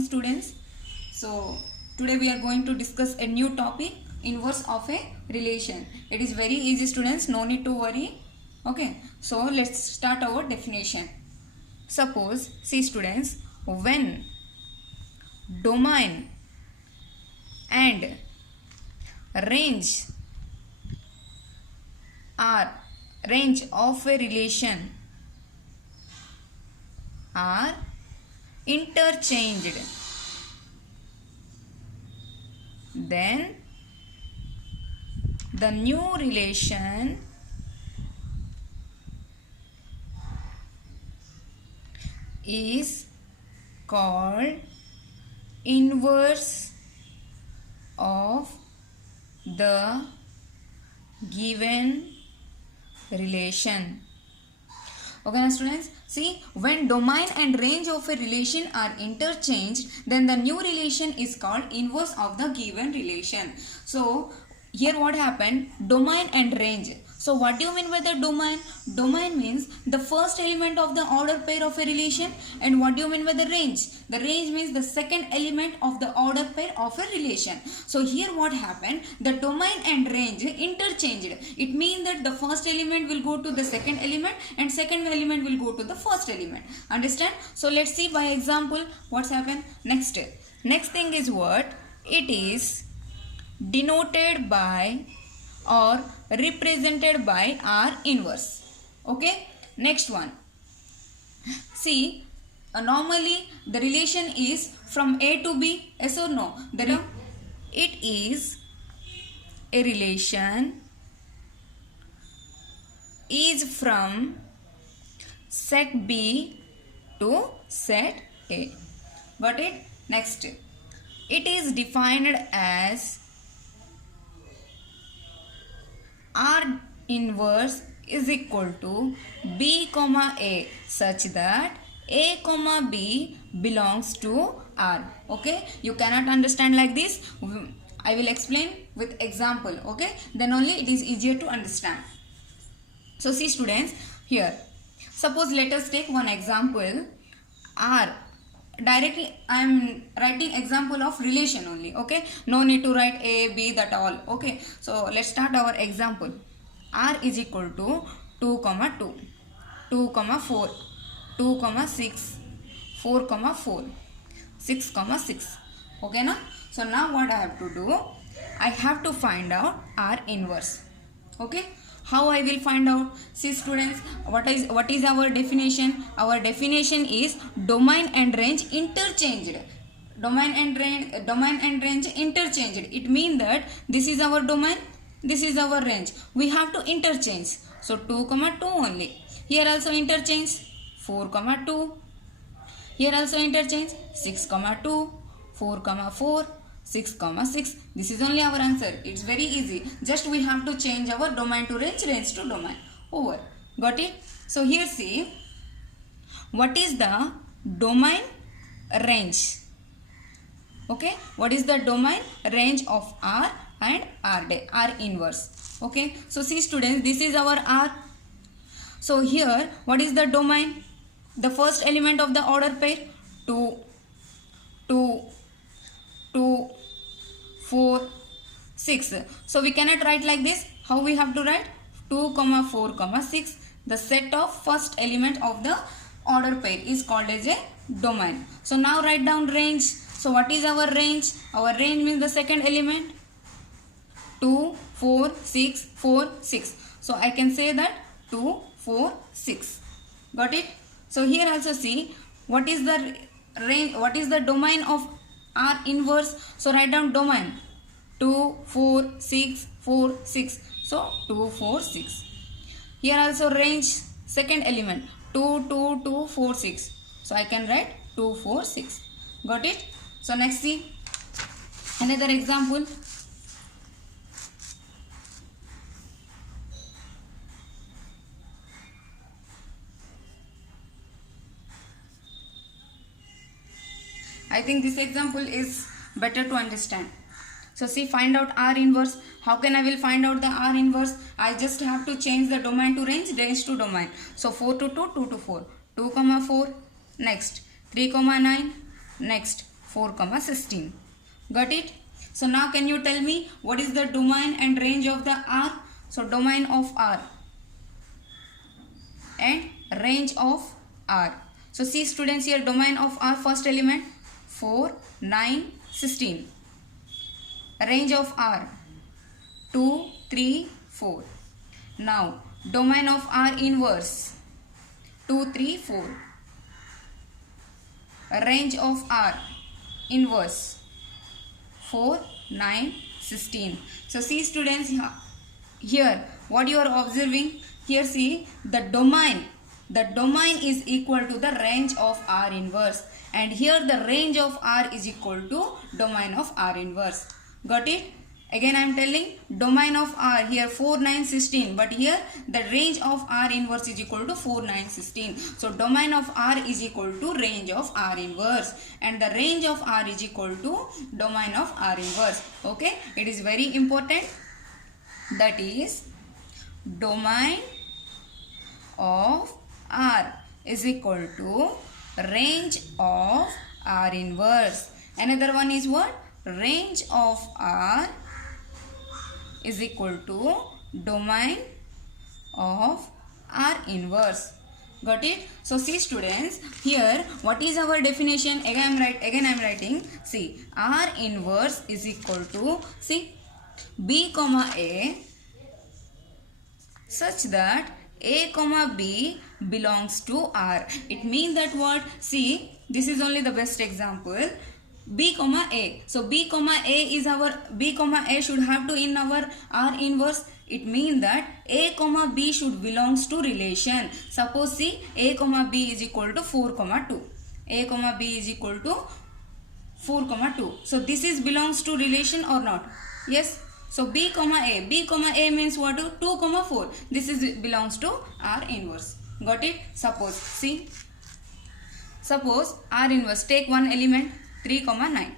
morning, students. So today we are going to discuss a new topic, inverse of a relation. It is very easy, students, no need to worry. Okay, so let's start our definition. Suppose, see students, when domain and range of a relation are interchanged, then the new relation is called inverse of the given relation. Okay now students, see, when domain and range of a relation are interchanged, then the new relation is called inverse of the given relation. So here what happened, domain and range. So what do you mean by the domain? Domain means the first element of the order pair of a relation. And what do you mean by the range? The range means the second element of the order pair of a relation. So here what happened, the domain and range interchanged. It means that the first element will go to the second element and second element will go to the first element. Understand? So let's see by example what's happened. Next thing is what? It is denoted by or represented by R inverse. Okay, next one. See, normally the relation is from A to B, yes or no? It is a relation is from set B to set A. Got it? Next, it is defined as R inverse is equal to B comma A such that A comma B belongs to R. Okay, you cannot understand like this. I will explain with example. Okay, then only it is easier to understand. So see students, here suppose let us take one example. R, directly I am writing example of relation only. Okay, no need to write A, B, that all. Okay, so let's start our example. R is equal to 2 comma 2, 2 comma 4, 2 comma 6, 4 comma 4, 6 comma 6. Okay now, so now what I have to do, I have to find out R inverse. Okay, how I will find out? See students, what is our definition? Our definition is domain and range interchanged. Domain and range interchanged. It means that this is our domain, this is our range. We have to interchange. So 2 comma 2 only. Here also interchange 4 comma 2. Here also interchange 6 comma 2, 4 comma 4. 6 comma 6. This is only our answer. It's very easy. Just we have to change our domain to range, range to domain. Over. Got it? So here see, what is the domain range? Okay, what is the domain range of R and R inverse? Okay, so see students, this is our R. So here, what is the domain? The first element of the order pair, 2, 4, 6. So we cannot write like this. How we have to write? 2 comma 4 comma 6. The set of first element of the order pair is called as a domain. So now write down range. So what is our range? Our range means the second element, 2, 4, 6, 4, 6. So I can say that 2, 4, 6. Got it? So here also see, what is the range, what is the domain of R inverse? So write down domain, 2, 4, 6, 4, 6. So 2, 4, 6. Here also range, second element, 2, 2, 2, 4, 6. So I can write 2, 4, 6. Got it? So next see, another example. I think this example is better to understand. So see, find out R inverse. How can I will find out the R inverse? I just have to change the domain to range, range to domain. So 4 to 2, 2 to 4. 2 comma 4. Next 3 comma 9. Next 4 comma 16. Got it? So now can you tell me what is the domain and range of the R? So domain of R and range of R. So see students, here domain of R, first element 4, 9, 16. Range of R 2, 3, 4. Now domain of R inverse 2, 3, 4. Range of R inverse 4, 9, 16. So see students, here what you are observing, here see the domain is equal to the range of R inverse, and here the range of R is equal to domain of R inverse. Got it? Again I am telling, domain of R here 4, 9, 16, but here the range of R inverse is equal to 4, 9, 16. So domain of R is equal to range of R inverse, and the range of R is equal to domain of R inverse. Okay, it is very important. That is, domain of R is equal to range of R inverse. Another one is what? Range of R is equal to domain of R inverse. Got it? So see students, here what is our definition? Again I am writing. See, R inverse is equal to, see, B comma A such that A comma B belongs to R. It means that what? See, this is only the best example. B comma A. So B comma A is our, B comma A should have to in our R inverse. It means that A comma B should belongs to relation. Suppose see, A comma B is equal to 4 comma 2. A comma B is equal to 4 comma 2. So this is belongs to relation or not? Yes. So B comma A means what? 2 comma 4. This is belongs to R inverse. Got it? Suppose see, suppose R inverse, take one element 3 comma 9.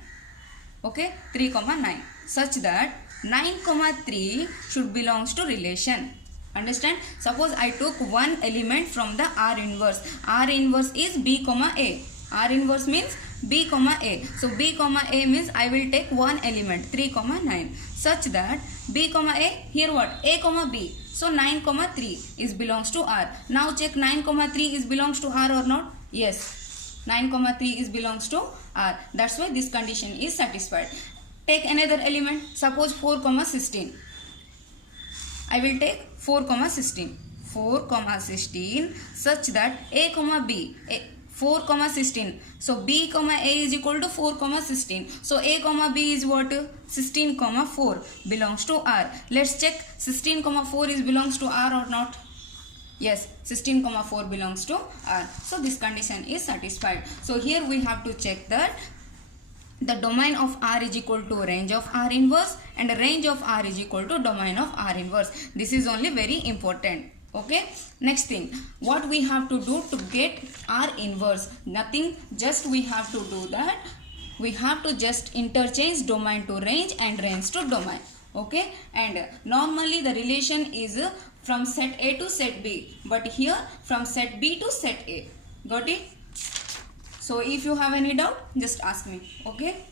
Okay, 3 comma 9, such that 9 comma 3 should belongs to relation. Understand? Suppose I took one element from the R inverse. R inverse is B comma A. R inverse means B comma A. So B comma A means I will take one element 3 comma 9, such that B comma A, here what? A comma B. So 9 comma 3 is belongs to R. Now check 9 comma 3 is belongs to R or not? Yes, 9 comma 3 is belongs to R. That's why this condition is satisfied. Take another element. Suppose 4 comma 16. I will take 4 comma 16. 4 comma 16 such that A comma B. 4 comma 16. So B comma A is equal to 4 comma 16. So A comma B is what? 16 comma 4 belongs to R. Let's check 16 comma 4 is belongs to R or not? Yes, 16 comma 4 belongs to R. So this condition is satisfied. So here we have to check that the domain of R is equal to range of R inverse, and the range of R is equal to domain of R inverse. This is only very important. Okay, next thing, what we have to do to get R inverse? Nothing, just we have to do that. We have to just interchange domain to range and range to domain. Okay, and normally the relation is from set A to set B, but here from set B to set A. Got it? So if you have any doubt, just ask me. Okay.